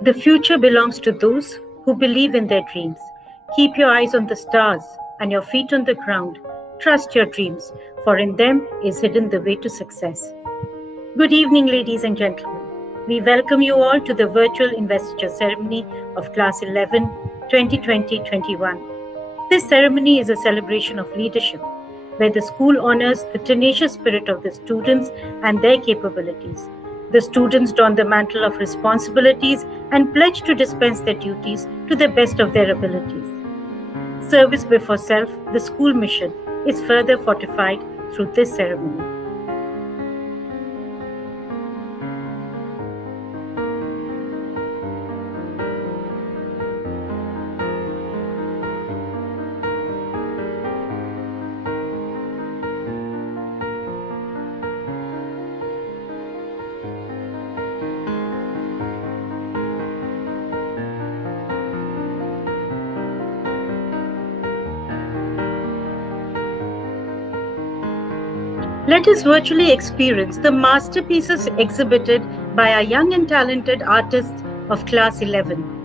The future belongs to those who believe in their dreams. Keep your eyes on the stars and your feet on the ground. Trust your dreams, for in them is hidden the way to success. Good evening, ladies and gentlemen. We welcome you all to the virtual investiture ceremony of Class 11 2020-21. This ceremony is a celebration of leadership, where the school honors the tenacious spirit of the students and their capabilities. The students don the mantle of responsibilities and pledge to dispense their duties to the best of their abilities. Service before self, the school mission, is further fortified through this ceremony. Let us virtually experience the masterpieces exhibited by our young and talented artists of Class 11.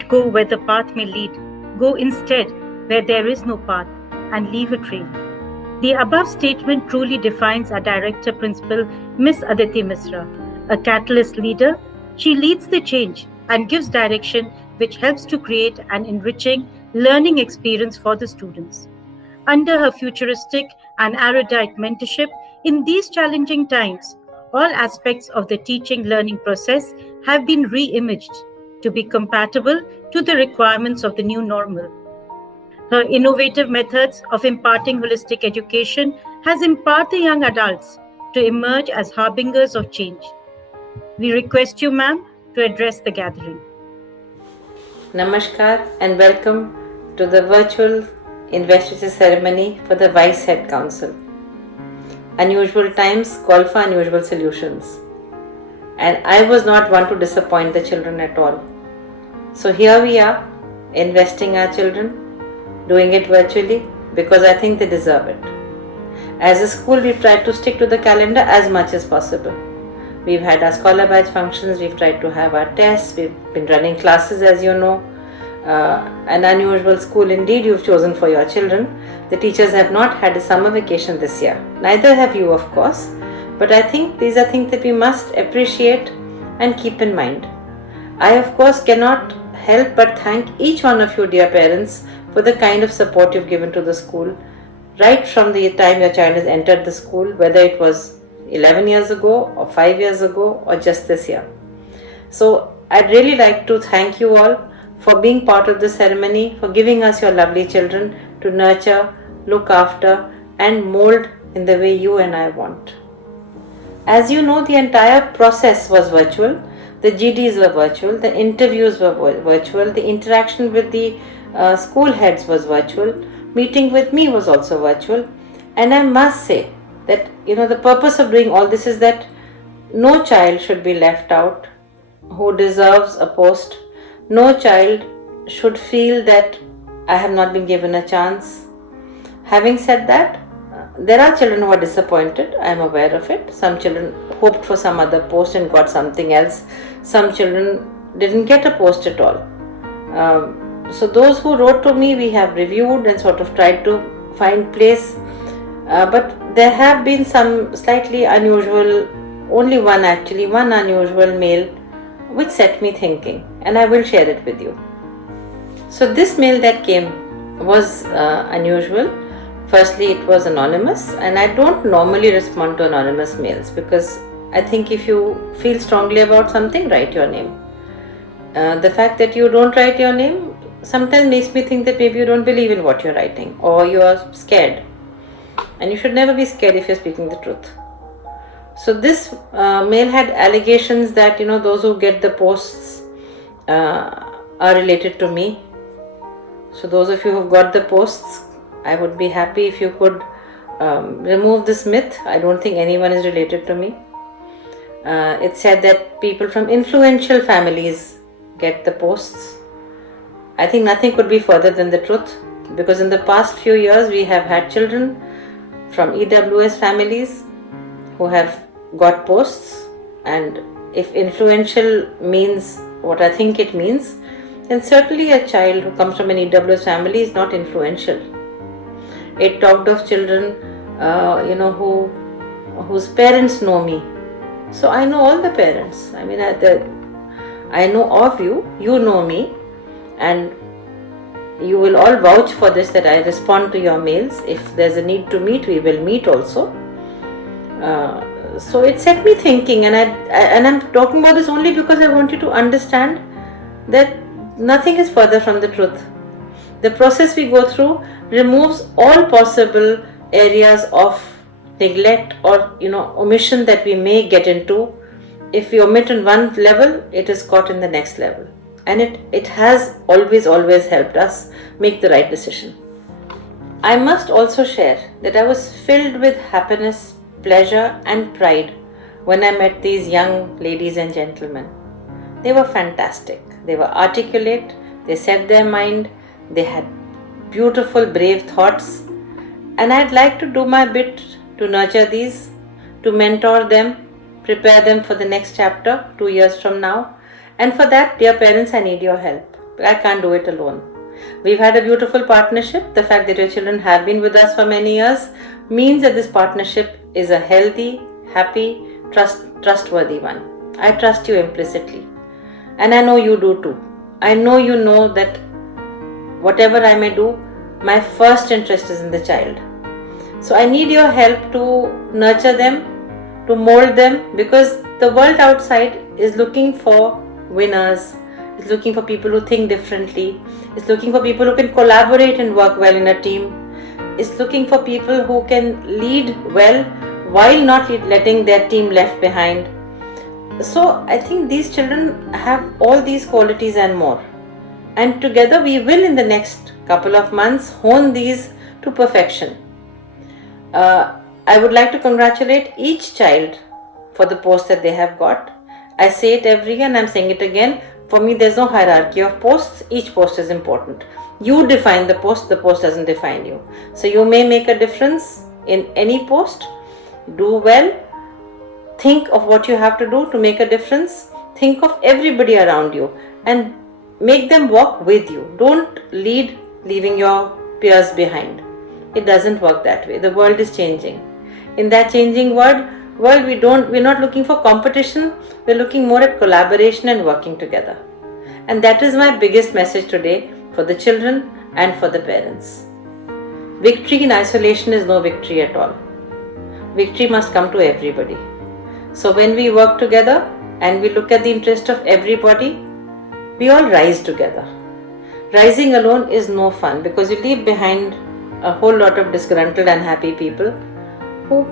Don't go where the path may lead. Go instead where there is no path and leave a trail. The above statement truly defines our director principal, Miss Aditi Misra. A catalyst leader, she leads the change and gives direction which helps to create an enriching learning experience for the students. Under her futuristic and erudite mentorship, in these challenging times, all aspects of the teaching learning process have been re-imaged to be compatible to the requirements of the new normal. Her innovative methods of imparting holistic education has empowered the young adults to emerge as harbingers of change. We request you, ma'am, to address the gathering. Namaskar and welcome to the virtual investiture ceremony for the Vice Head Council. Unusual times call for unusual solutions, and I was not one to disappoint the children at all. So here we are, investing our children, doing it virtually because I think they deserve it. As a school, we've tried to stick to the calendar as much as possible. We've had our scholar batch functions, we've tried to have our tests, we've been running classes, as you know. An unusual school indeed you've chosen for your children. The teachers have not had a summer vacation this year. Neither have you, of course. But I think these are things that we must appreciate and keep in mind. I, of course, cannot help but thank each one of you, dear parents, for the kind of support you've given to the school right from the time your child has entered the school, whether it was 11 years ago or 5 years ago or just this year. So I'd really like to thank you all for being part of the ceremony, for giving us your lovely children to nurture, look after and mold in the way you and I want. As you know, the entire process was virtual. The GDs were virtual, the interviews were virtual, the interaction with the school heads was virtual, meeting with me was also virtual. And I must say that, the purpose of doing all this is that no child should be left out who deserves a post. No child should feel that I have not been given a chance. Having said that, there are children who are disappointed. I am aware of it. Some children hoped for some other post and got something else. Some children didn't get a post at all. So those who wrote to me, we have reviewed and sort of tried to find place. But there have been some slightly unusual, only one unusual mail which set me thinking, and I will share it with you. So this mail that came was unusual. Firstly, it was anonymous, and I don't normally respond to anonymous mails because I think if you feel strongly about something, write your name. The fact that you don't write your name sometimes makes me think that maybe you don't believe in what you're writing or you are scared. And you should never be scared if you're speaking the truth. So this mail had allegations that those who get the posts are related to me. So those of you who've got the posts, I would be happy if you could remove this myth. I don't think anyone is related to me. It said that people from influential families get the posts. I think nothing could be further than the truth, because in the past few years we have had children from EWS families who have got posts, and if influential means what I think it means, then certainly a child who comes from an EWS family is not influential. It talked of children whose parents know me. So I know all the parents. I mean, I know of you, you know me, and you will all vouch for this, that I respond to your mails. If there's a need to meet, we will meet also. So it set me thinking, and I'm talking about this only because I want you to understand that nothing is further from the truth. The process we go through removes all possible areas of neglect or omission that we may get into. If we omit on one level, it is caught in the next level, and it has always helped us make the right decision. I must also share that I was filled with happiness, pleasure and pride when I met these young ladies and gentlemen. They were fantastic. They were articulate, they said their mind, they had beautiful, brave thoughts, and I'd like to do my bit to nurture these, to mentor them, prepare them for the next chapter 2 years from now. And for that, dear parents, I need your help, I can't do it alone. We've had a beautiful partnership. The fact that your children have been with us for many years means that this partnership is a healthy, happy, trustworthy one. I trust you implicitly. And I know you do too. I know you know that whatever I may do, my first interest is in the child. So I need your help to nurture them, to mold them, because the world outside is looking for winners, is looking for people who think differently, is looking for people who can collaborate and work well in a team, is looking for people who can lead well while not letting their team left behind. So I think these children have all these qualities and more. And together we will, in the next couple of months, hone these to perfection. I would like to congratulate each child for the post that they have got. I say it every year and I'm saying it again. For me, there's no hierarchy of posts. Each post is important. You define the post doesn't define you. So you may make a difference in any post. Do well. Think of what you have to do to make a difference. Think of everybody around you and make them walk with you. Don't lead leaving your peers behind. It doesn't work that way. The world is changing. In that changing world, we're not looking for competition. We're looking more at collaboration and working together. And that is my biggest message today for the children and for the parents. Victory in isolation is no victory at all. Victory must come to everybody. So when we work together and we look at the interest of everybody, we all rise together. Rising alone is no fun because you leave behind a whole lot of disgruntled and unhappy people who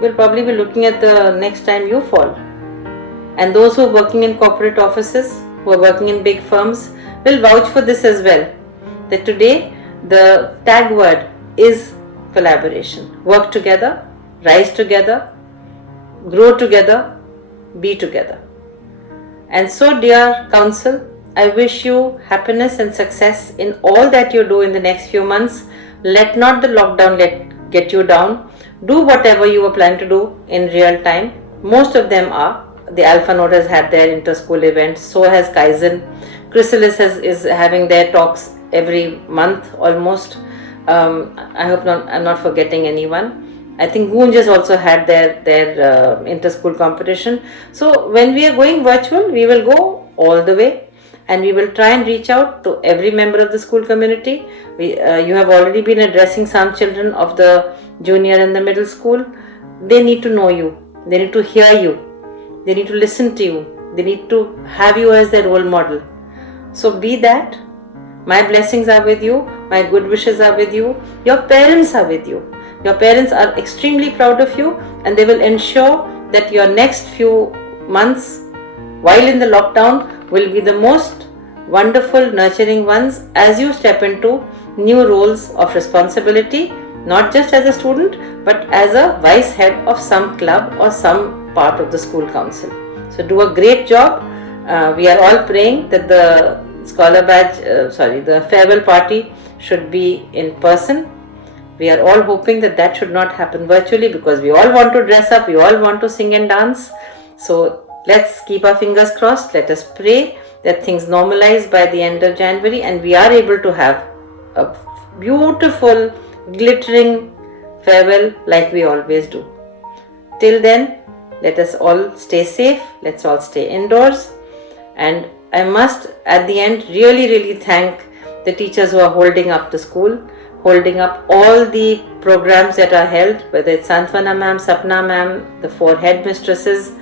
will probably be looking at the next time you fall. And those who are working in corporate offices, who are working in big firms, will vouch for this as well. That today the tag word is collaboration. Work together, rise together, grow together, be together. And so, dear council, I wish you happiness and success in all that you do in the next few months. Let not the lockdown get you down. Do whatever you were planning to do in real time. Most of them are. The Alpha Node has had their inter-school events. So has Kaizen. Chrysalis is having their talks every month almost. I hope I'm not forgetting anyone. I think Goonj has also had their inter-school competition. So when we are going virtual, we will go all the way. And we will try and reach out to every member of the school community. You have already been addressing some children of the junior and the middle school. They need to know you. They need to hear you. They need to listen to you. They need to have you as their role model. So be that. My blessings are with you. My good wishes are with you. Your parents are with you. Your parents are extremely proud of you and they will ensure that your next few months while in the lockdown will be the most wonderful, nurturing ones as you step into new roles of responsibility, not just as a student, but as a vice head of some club or some part of the school council. So do a great job. We are all praying that the the farewell party should be in person. We are all hoping that should not happen virtually because we all want to dress up, we all want to sing and dance. So let's keep our fingers crossed. Let us pray that things normalize by the end of January and we are able to have a beautiful, glittering farewell like we always do. Till then, let us all stay safe. Let's all stay indoors. And I must, at the end, really thank the teachers who are holding up the school, holding up all the programs that are held, whether it's Santvana ma'am, Sapna ma'am, the 4 headmistresses,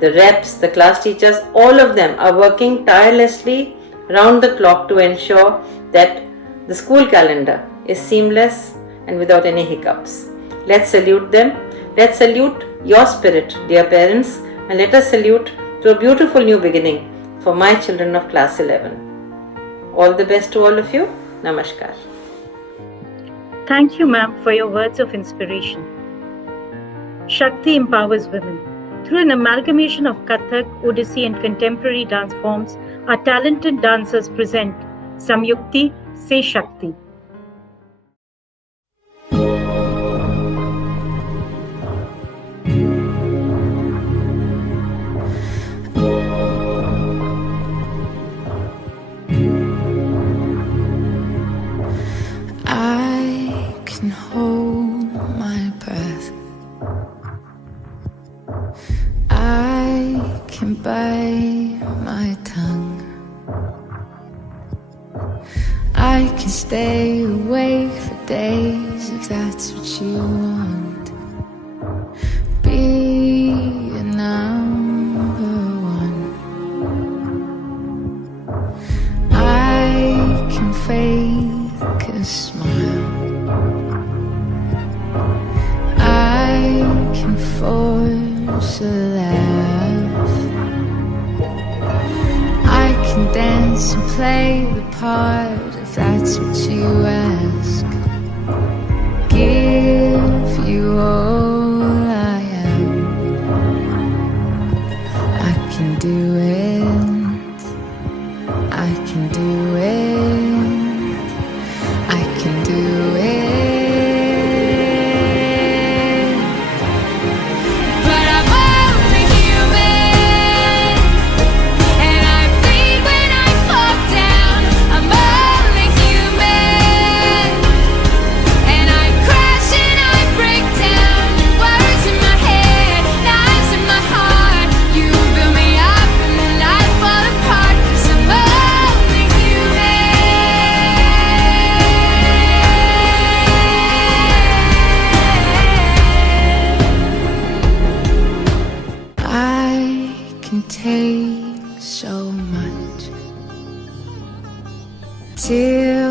the reps, the class teachers, all of them are working tirelessly round the clock to ensure that the school calendar is seamless and without any hiccups. Let's salute them. Let's salute your spirit, dear parents, and let us salute to a beautiful new beginning for my children of class 11. All the best to all of you. Namaskar. Thank you, ma'am, for your words of inspiration. Shakti empowers women. Through an amalgamation of Kathak, Odissi and contemporary dance forms, our talented dancers present Samyukti Se Shakti. can bite my tongue. I can stay awake for days if that's what you want. Be a number one. I can fake a smile. I can force a laugh. I can dance and play the part if that's what you ask. Give you all I am. I can do it. I can do it. I can do it. But I'm only human, and I bleed when I fall down. I'm only human, and I crash and I break down. Words in my head, knives in my heart. You build me up and then I fall apart. 'Cause I'm only human. I can take so much till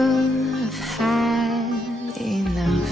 I've had enough.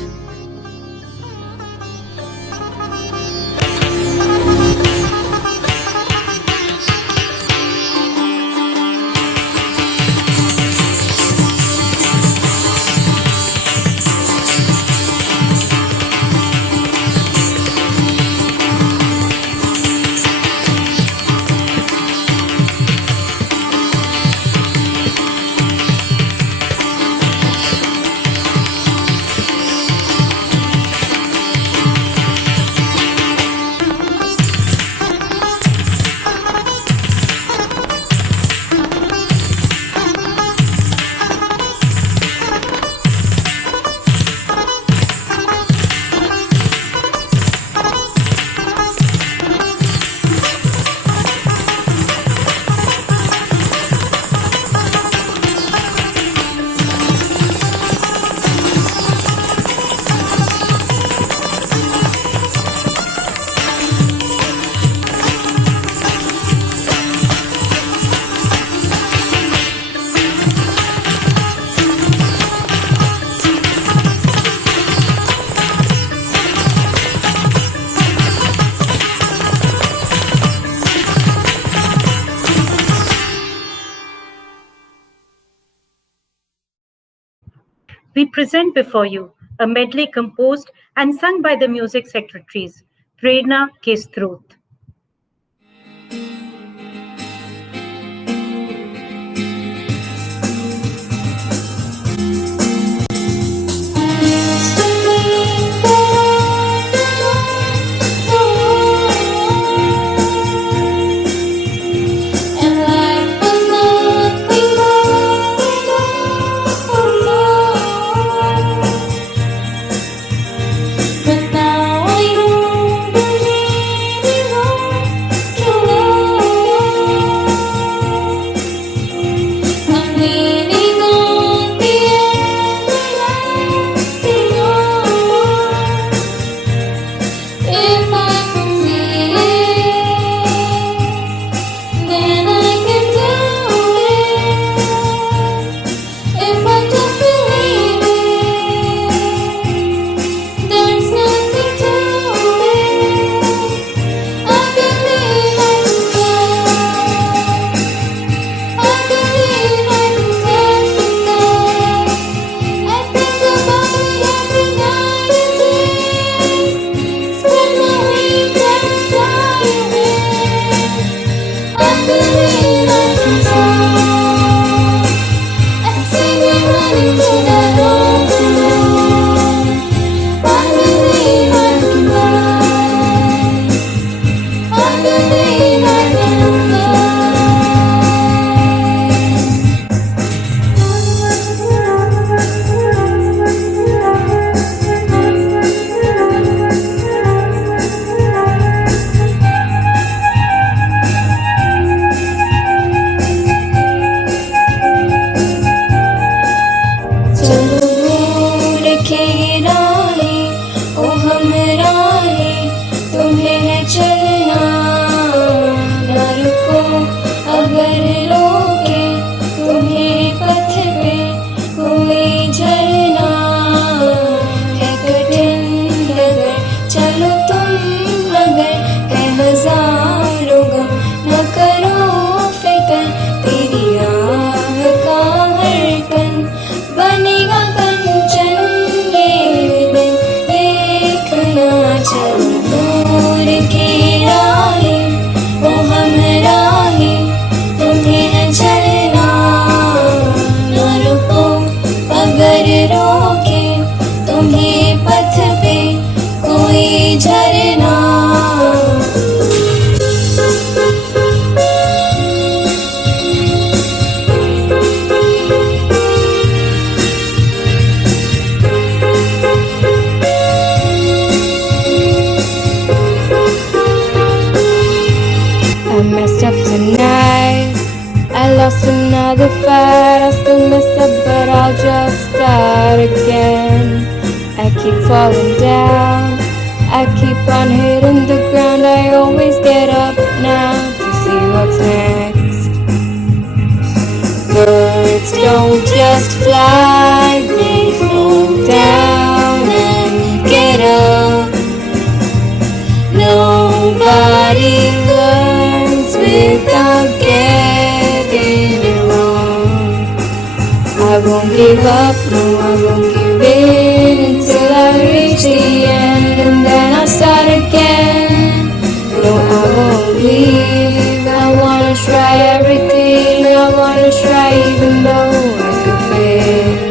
We present before you a medley composed and sung by the music secretaries, Prerna K. Stroth. But now I don't believe lost another fight. I still mess up, but I'll just start again. I keep falling down, I keep on hitting the ground. I always get up now to see what's next. Birds don't just fly, they fall down and get up. Nobody learns without getting it wrong. I won't give up, no, I won't give in until I reach the end, and then I'll start again. No, I won't leave. I wanna try everything. I wanna try even though I could fail.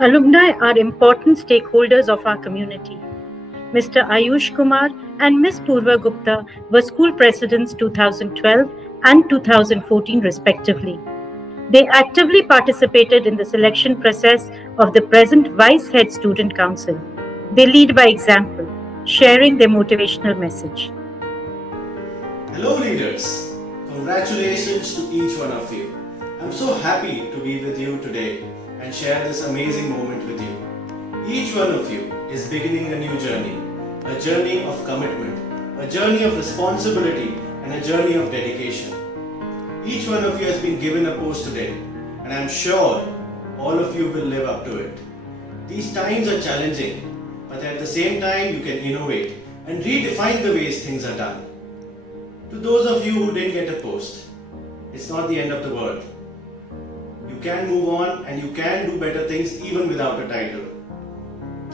Alumni are important stakeholders of our community. Mr. Ayush Kumar and Ms. Purva Gupta were school presidents 2012 and 2014 respectively. They actively participated in the selection process of the present Vice Head Student Council. They lead by example, sharing their motivational message. Hello leaders, congratulations to each one of you. I'm so happy to be with you today and share this amazing moment with you. Each one of you is beginning a new journey, a journey of commitment, a journey of responsibility, and a journey of dedication. Each one of you has been given a post today, and I'm sure all of you will live up to it. These times are challenging, but at the same time you can innovate and redefine the ways things are done. To those of you who didn't get a post, it's not the end of the world. You can move on and you can do better things even without a title.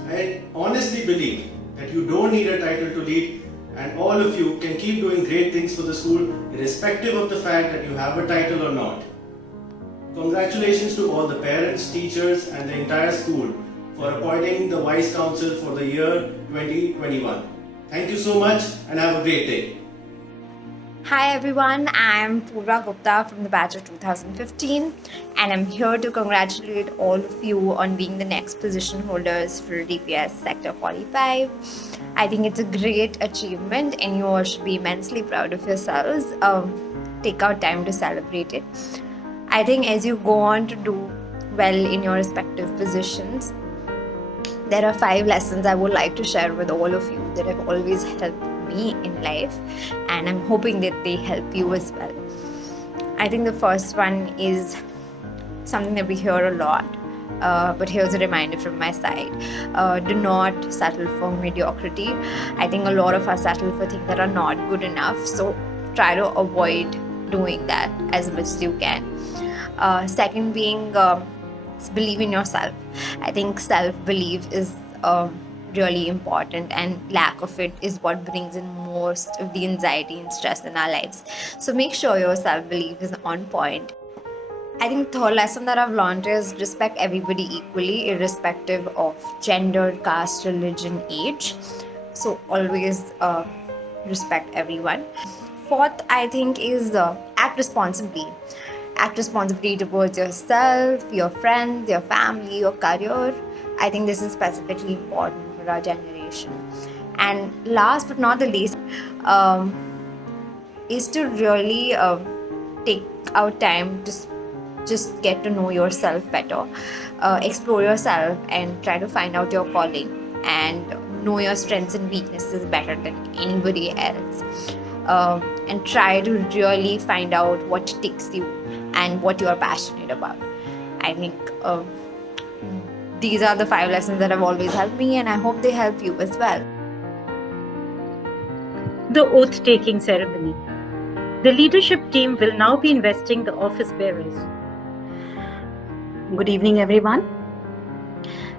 I honestly believe that you don't need a title to lead, and all of you can keep doing great things for the school irrespective of the fact that you have a title or not. Congratulations to all the parents, teachers and the entire school for appointing the Vice Council for the year 2021. Thank you so much and have a great day. Hi everyone, I'm Purva Gupta from the batch of 2015 and I'm here to congratulate all of you on being the next position holders for DPS Sector 45. I think it's a great achievement and you all should be immensely proud of yourselves. Take out time to celebrate it. I think as you go on to do well in your respective positions, there are 5 lessons I would like to share with all of you that have always helped me in life, and I'm hoping that they help you as well. I think the first one is something that we hear a lot, but here's a reminder from my side. Do not settle for mediocrity. I think a lot of us settle for things that are not good enough, so try to avoid doing that as much as you can. Second being believe in yourself. I think self-belief is really important, and lack of it is what brings in most of the anxiety and stress in our lives. So make sure your self-belief is on point. I think the third lesson that I've learned is respect everybody equally, irrespective of gender, caste, religion, age. So always respect everyone. Fourth, I think, is act responsibly. Act responsibly towards yourself, your friends, your family, your career. I think this is specifically important for our generation. And last but not the least, is to really take out time to just get to know yourself better, explore yourself and try to find out your calling and know your strengths and weaknesses better than anybody else. And try to really find out what tickles you and what you are passionate about. I think these are the 5 lessons that have always helped me, and I hope they help you as well. The oath taking ceremony. The leadership team will now be investing the office bearers. Good evening, everyone.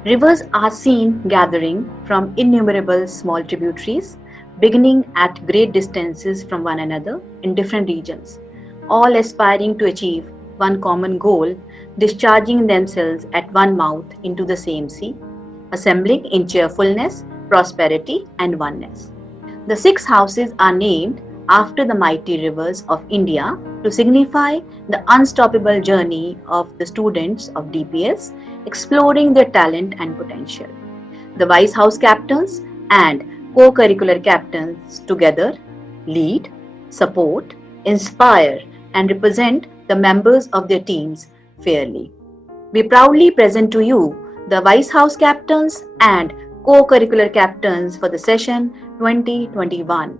Rivers are seen gathering from innumerable small tributaries, beginning at great distances from one another in different regions, all aspiring to achieve one common goal, discharging themselves at one mouth into the same sea, assembling in cheerfulness, prosperity, and oneness. The 6 houses are named after the mighty rivers of India to signify the unstoppable journey of the students of DPS exploring their talent and potential. The Vice House captains and co-curricular captains together lead, support, inspire, and represent the members of their teams fairly. We proudly present to you the Vice House captains and co-curricular captains for the session 2021.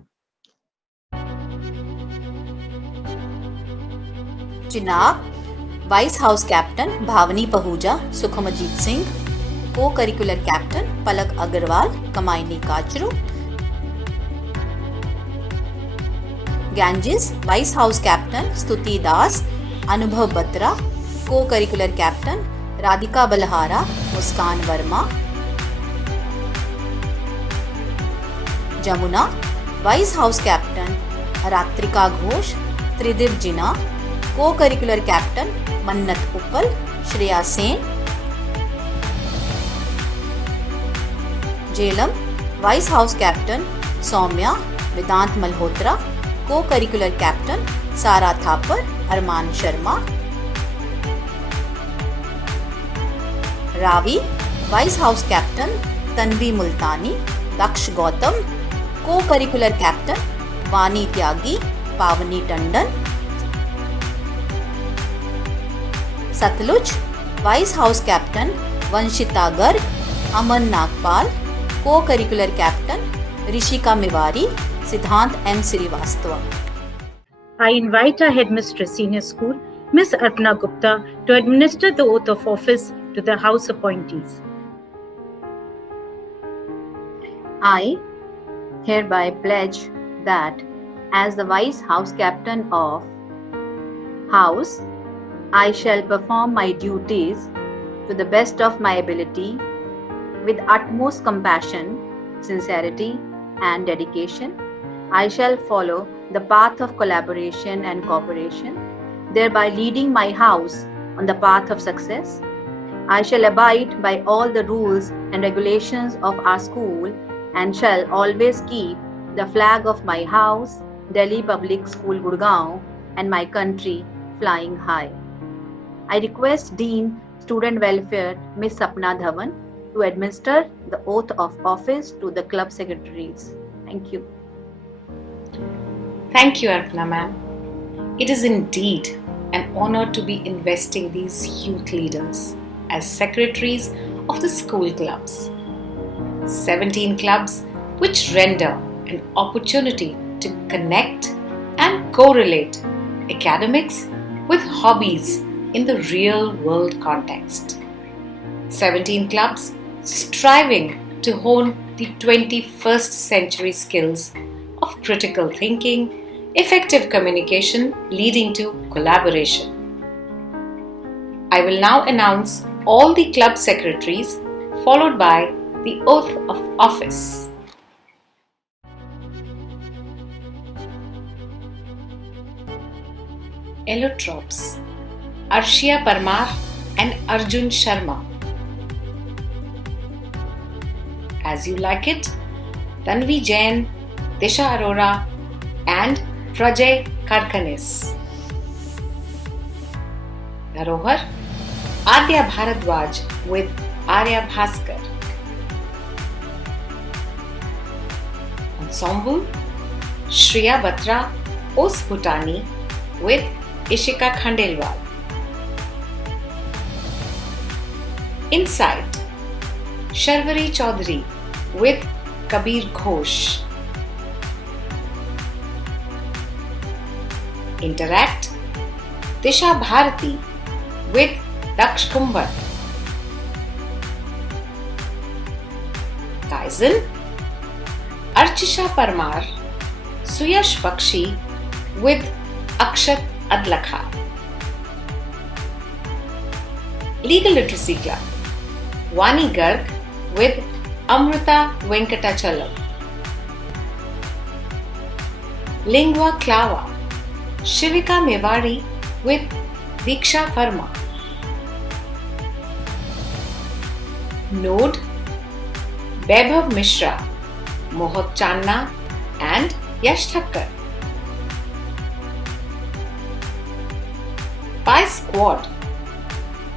Chinab, Vice House Captain Bhavani Pahuja, Sukhamajit Singh, Co-Curricular Captain Palak Agarwal, Kamaini Kachru. Ganges, Vice House Captain Stuti Das, Anubhav Batra, Co-Curricular Captain Radhika Balhara, Muskan Verma. Jamuna, Vice House Captain Ratrika Ghosh, Tridib Jina, Co-Curricular Captain Mannat Uppal, Shreya Sen. Jhelum, Vice House Captain Soumya Vedant Malhotra, Co-Curricular Captain Sara Thapar, Arman Sharma. Ravi, Vice House Captain Tanvi Multani, Daksh Gautam, Co-Curricular Captain Vani Tyagi, Pavani Tandon. Satluj, Vice House Captain Vanshita Garg, Aman Nagpal, Co-Curricular Captain Rishika Miwari, Siddhant M. Srivastava. I invite our headmistress, senior school, Miss Arpana Gupta, to administer the oath of office to the house appointees. I hereby pledge that as the Vice House Captain of House, I shall perform my duties to the best of my ability with utmost compassion, sincerity, and dedication. I shall follow the path of collaboration and cooperation, thereby leading my house on the path of success. I shall abide by all the rules and regulations of our school and shall always keep the flag of my house, Delhi Public School, Gurgaon, and my country flying high. I request Dean Student Welfare Ms. Sapna Dhawan to administer the oath of office to the club secretaries. Thank you. Thank you, Arpana ma'am. It is indeed an honor to be investing these youth leaders as secretaries of the school clubs. 17 clubs which render an opportunity to connect and correlate academics with hobbies in the real world context. 17 clubs striving to hone the 21st century skills of critical thinking, effective communication leading to collaboration. I will now announce all the club secretaries followed by the oath of office. Allotropes: Arshia Parmar and Arjun Sharma. As You Like It, Tanvi Jain, Disha Arora and Prajay Karkanis. Dharohar: Adya Bharadwaj with Arya Bhaskar. Ensemble: Shreya Batra Os Bhutani with Ishika Khandelwal. Insight: Sharvari Chaudhary with Kabir Ghosh. Interact: Disha Bharati with Daksh Kumbhar. Kaizen, Archisha Parmar, Suyash Bakshi with Akshat Adlakha. Legal Literacy Club, Vani Garg with Amrita Venkatachalam. Lingua Clava, Shivika Mewari with Diksha Verma. Node, Vaibhav Mishra, Mohit Channa and Yash Thakkar. Pi Squad,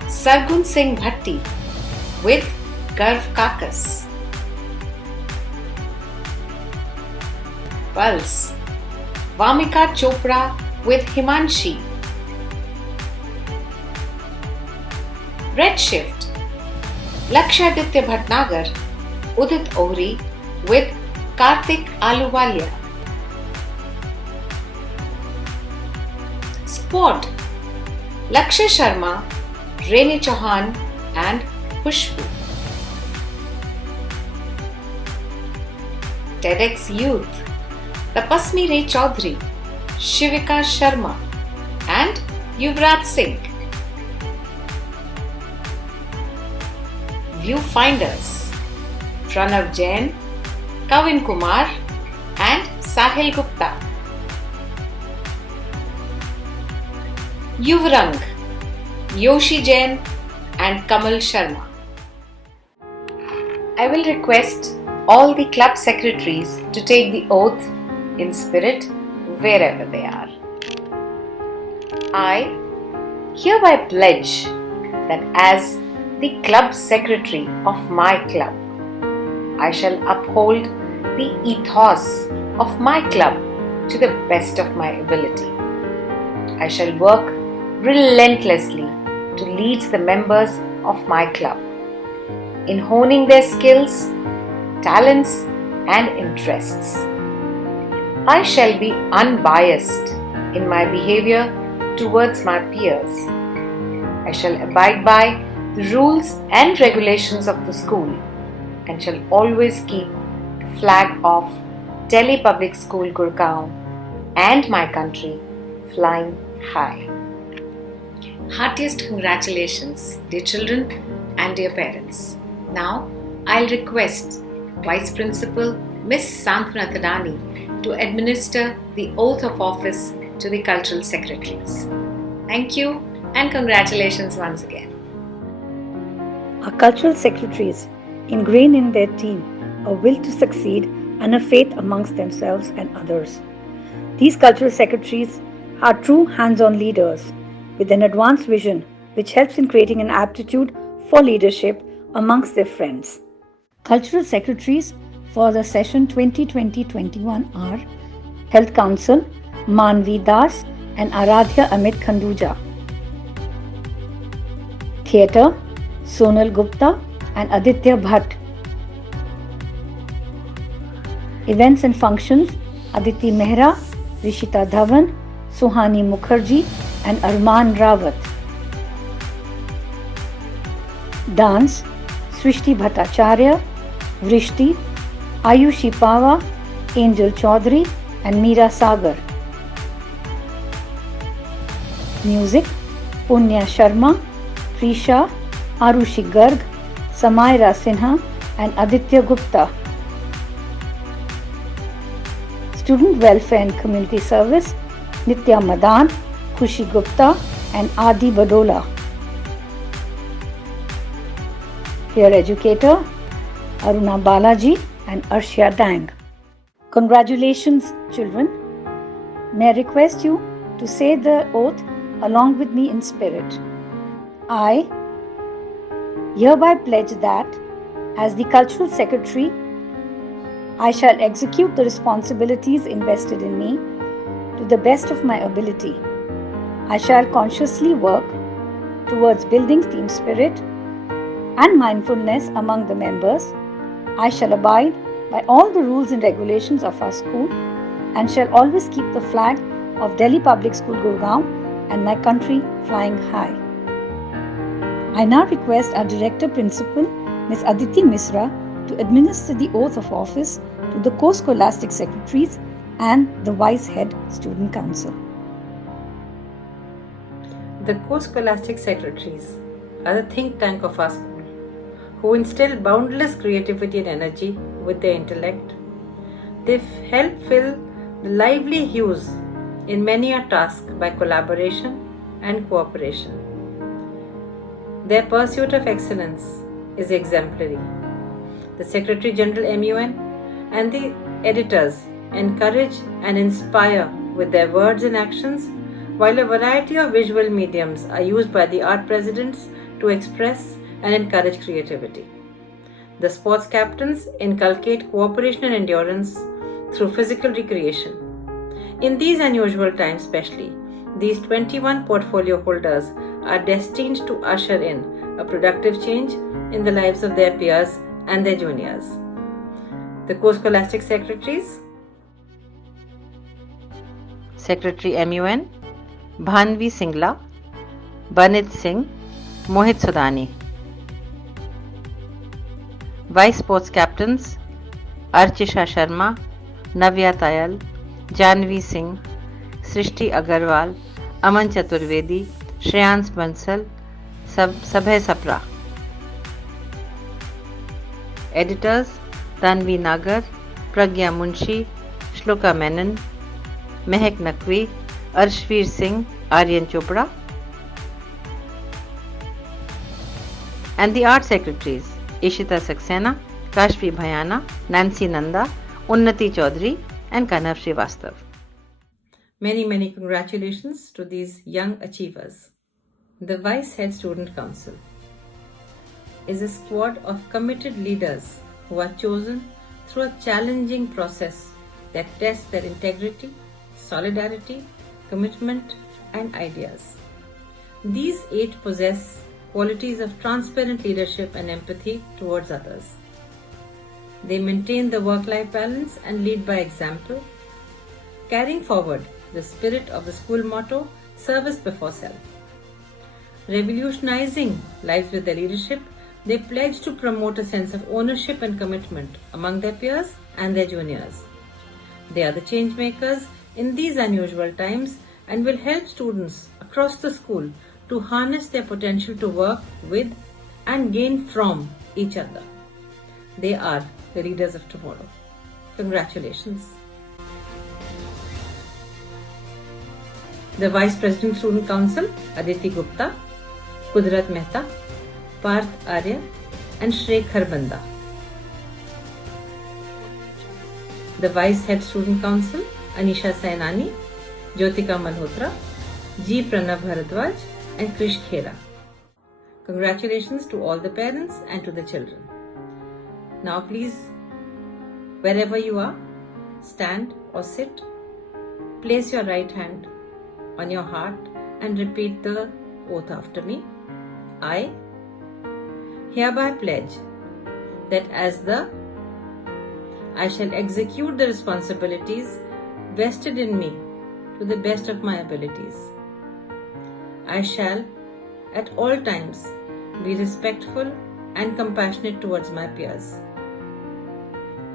Sargun Singh Bhatti with Garv Kakas. Pulse, Vamika Chopra with Himanshi. Redshift, Lakshaditya Bhatnagar, Udit Ohri with Karthik Aluwalia. Squad, Lakshya Sharma, Rene Chauhan and Khushbu. TEDx Youth, Tapasmi Ray Chaudhary, Shivika Sharma and Yuvraj Singh. Viewfinders, Pranav Jain, Kavin Kumar and Sahil Gupta. Yuvrang, Yoshi Jain and Kamal Sharma. I will request all the club secretaries to take the oath in spirit wherever they are. I hereby pledge that as the club secretary of my club, I shall uphold the ethos of my club to the best of my ability. I shall work relentlessly to lead the members of my club in honing their skills, talents, and interests. I shall be unbiased in my behavior towards my peers. I shall abide by the rules and regulations of the school and shall always keep the flag of Delhi Public School Gurgaon and my country flying high. Heartiest congratulations, dear children and dear parents. Now, I'll request Vice Principal Miss Santhana Tadani to administer the oath of office to the cultural secretaries. Thank you and congratulations once again. Our cultural secretaries ingrain in their team a will to succeed and a faith amongst themselves and others. These cultural secretaries are true hands-on leaders with an advanced vision which helps in creating an aptitude for leadership amongst their friends. Cultural secretaries for the session 2020-21 are Health Council, Manvi Das and Aradhya Amit Khanduja. Theatre, Sonal Gupta and Aditya Bhatt. Events and functions, Aditi Mehra, Rishita Dhawan, Suhani Mukherjee and Arman Rawat. Dance, Srishti Bhattacharya, Vrishti, Ayushi Pawa, Angel Chaudhary and Meera Sagar. Music, Punya Sharma, Prisha, Arushi Garg, Samaira Sinha and Aditya Gupta. Student Welfare and Community Service, Nitya Madan, Khushi Gupta and Adi Badola. Peer Educator, Aruna Balaji and Arshia Dang. Congratulations, children. May I request you to say the oath along with me in spirit. I hereby pledge that as the Cultural Secretary, I shall execute the responsibilities invested in me to the best of my ability. I shall consciously work towards building team spirit and mindfulness among the members. I shall abide by all the rules and regulations of our school and shall always keep the flag of Delhi Public School Gurgaon and my country flying high. I now request our Director Principal, Ms. Aditi Misra, to administer the oath of office to the co-scholastic secretaries and the Vice Head Student Council. The co-scholastic secretaries are the think tank of our school, who instill boundless creativity and energy with their intellect. They help fill the lively hues in many a task by collaboration and cooperation. Their pursuit of excellence is exemplary. The Secretary General MUN and the editors encourage and inspire with their words and actions, while a variety of visual mediums are used by the art presidents to express and encourage creativity. The sports captains inculcate cooperation and endurance through physical recreation. In these unusual times especially, these 21 portfolio holders are destined to usher in a productive change in the lives of their peers and their juniors. The co-scholastic secretaries: Secretary MUN, Bhanvi Singla, Banit Singh, Mohit Sudani. Vice Sports Captains: Archisha Sharma, Navya Tayal, Janvi Singh, Srishti Agarwal, Aman Chaturvedi, Shreyans Bansal, Sabhay Sapra. Editors: Tanvi Nagar, Pragya Munshi, Shloka Menon, Mehak Naqvi, Arshveer Singh, Aryan Chopra. And the art secretaries: Ishita Saxena, Kashvi Bhayana, Nancy Nanda, Unnati Chaudhary and Kanav Srivastav. Many congratulations to these young achievers. The Vice Head Student Council is a squad of committed leaders who are chosen through a challenging process that tests their integrity, solidarity, commitment and ideas. These 8 possess qualities of transparent leadership and empathy towards others. They maintain the work-life balance and lead by example, carrying forward the spirit of the school motto, service before self. Revolutionizing lives with their leadership, they pledge to promote a sense of ownership and commitment among their peers and their juniors. They are the change makers in these unusual times and will help students across the school to harness their potential to work with and gain from each other. They are the leaders of tomorrow. Congratulations. The Vice President Student Council: Aditi Gupta, Kudrat Mehta, Parth Arya and Shrey Kharbanda. The Vice Head Student Council: Anisha Sainani, Jyotika Malhotra, G. Pranav Bharadwaj and Krish Khera. Congratulations to all the parents and to the children. Now please, wherever you are, stand or sit, place your right hand on your heart and repeat the oath after me. I hereby pledge that I shall execute the responsibilities vested in me to the best of my abilities. I shall at all times be respectful and compassionate towards my peers.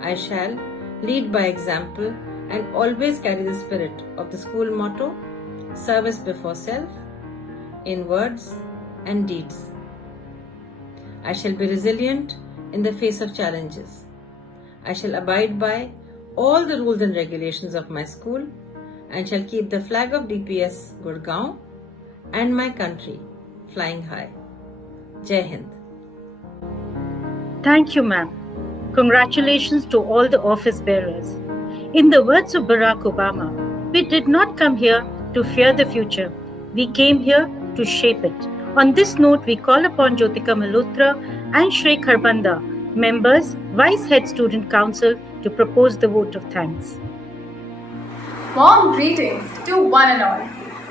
I shall lead by example and always carry the spirit of the school motto, service before self, in words and deeds. I shall be resilient in the face of challenges. I shall abide by all the rules and regulations of my school and shall keep the flag of DPS Gurgaon and my country flying high. Jai Hind. Thank you, ma'am. Congratulations to all the office bearers. In the words of Barack Obama, we did not come here to fear the future. We came here to shape it. On this note, we call upon Jyotika Malhotra and Shrey Kharbanda, members, Vice Head Student Council, to propose the vote of thanks. Warm greetings to one and all.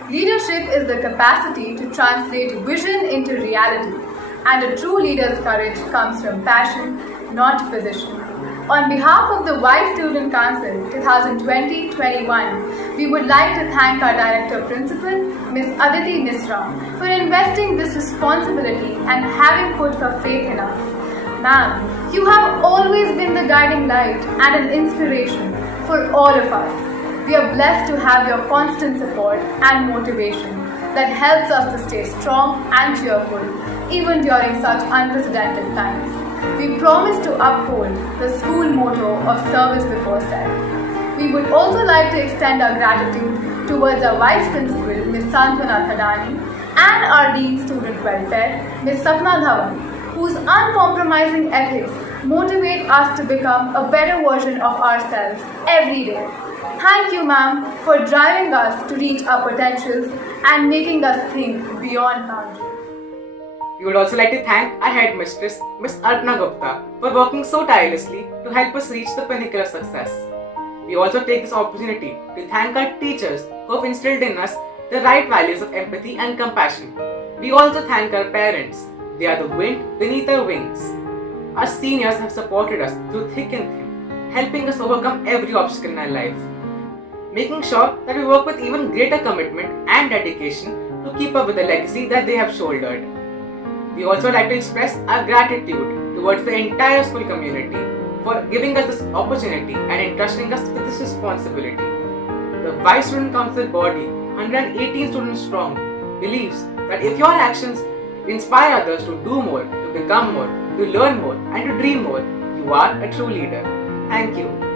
Leadership is the capacity to translate vision into reality, and a true leader's courage comes from passion, not position. On behalf of the Vice Student Council 2020-21, we would like to thank our Director Principal, Ms. Aditi Misra, for investing this responsibility and having put her faith in us. Ma'am, you have always been the guiding light and an inspiration for all of us. We are blessed to have your constant support and motivation that helps us to stay strong and cheerful even during such unprecedented times. We promise to uphold the school motto of service before self. We would also like to extend our gratitude towards our Vice Principal, Ms. Santwana Thadani, and our Dean Student Welfare, Ms. Sapna Dhawan, whose uncompromising ethics motivate us to become a better version of ourselves every day. Thank you, ma'am, for driving us to reach our potentials and making us think beyond boundaries. We would also like to thank our headmistress, Ms. Arpana Gupta, for working so tirelessly to help us reach the pinnacle of success. We also take this opportunity to thank our teachers who have instilled in us the right values of empathy and compassion. We also thank our parents. They are the wind beneath our wings. Our seniors have supported us through thick and thin, helping us overcome every obstacle in our life, making sure that we work with even greater commitment and dedication to keep up with the legacy that they have shouldered. We also like to express our gratitude towards the entire school community for giving us this opportunity and entrusting us with this responsibility. The Vice Student Council body, 118 students strong, believes that if your actions inspire others to do more, to become more, to learn more, and to dream more, you are a true leader. Thank you.